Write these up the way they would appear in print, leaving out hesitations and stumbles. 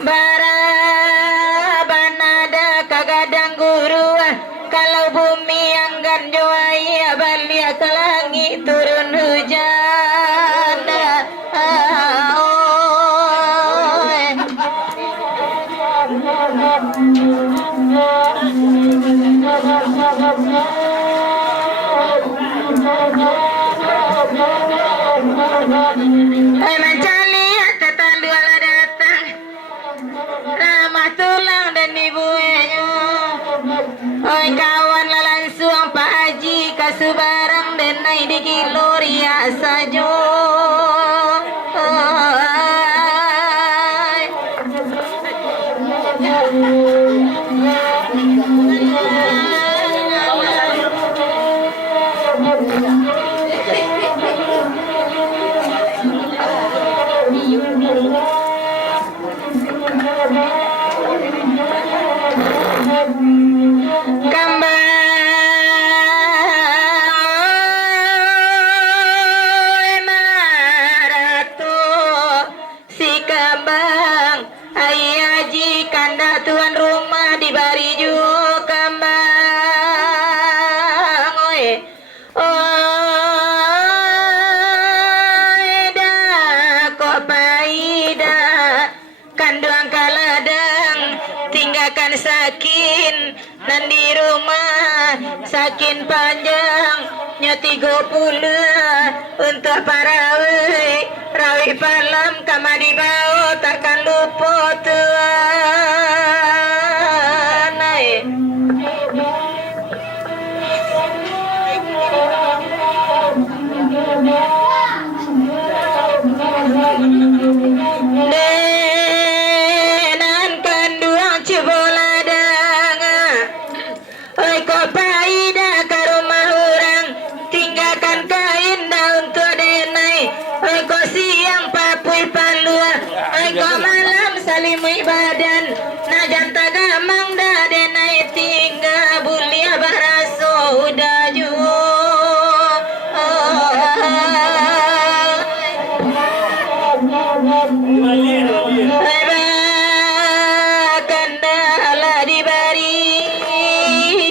Barabanada kagadang guru kalau bumi anggan joai balia ke langit turun hujan mencari tetangga ala datang ramah tulang dan ibunya. Oi kawan langsung Pak Haji kasubarang denai di Gloria sajo. Tuan rumah di Bariju kambang oi da kok paida kanduang kaladang tinggalkan sakin nan di rumah sakin panjang nya 30 untuk para rawi palam kamadi bau takkan lupa tuan denan kanduang ceboladang oi kok paida ke rumah orang tinggalkan kain daun tua denai oi kok siang papui palua oi kok malam salimui badan najan tagamang da denai tinggal bulia baraso udah juo kandala di bari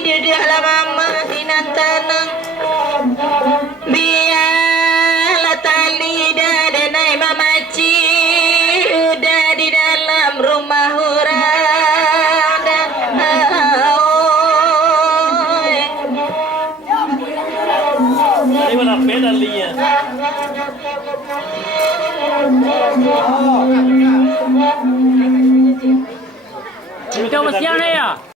di dalam mama sinan tanang biarlah tali denai mamaci udah di dalam rumah orang Ini mana beda liya. Itu mesti ya.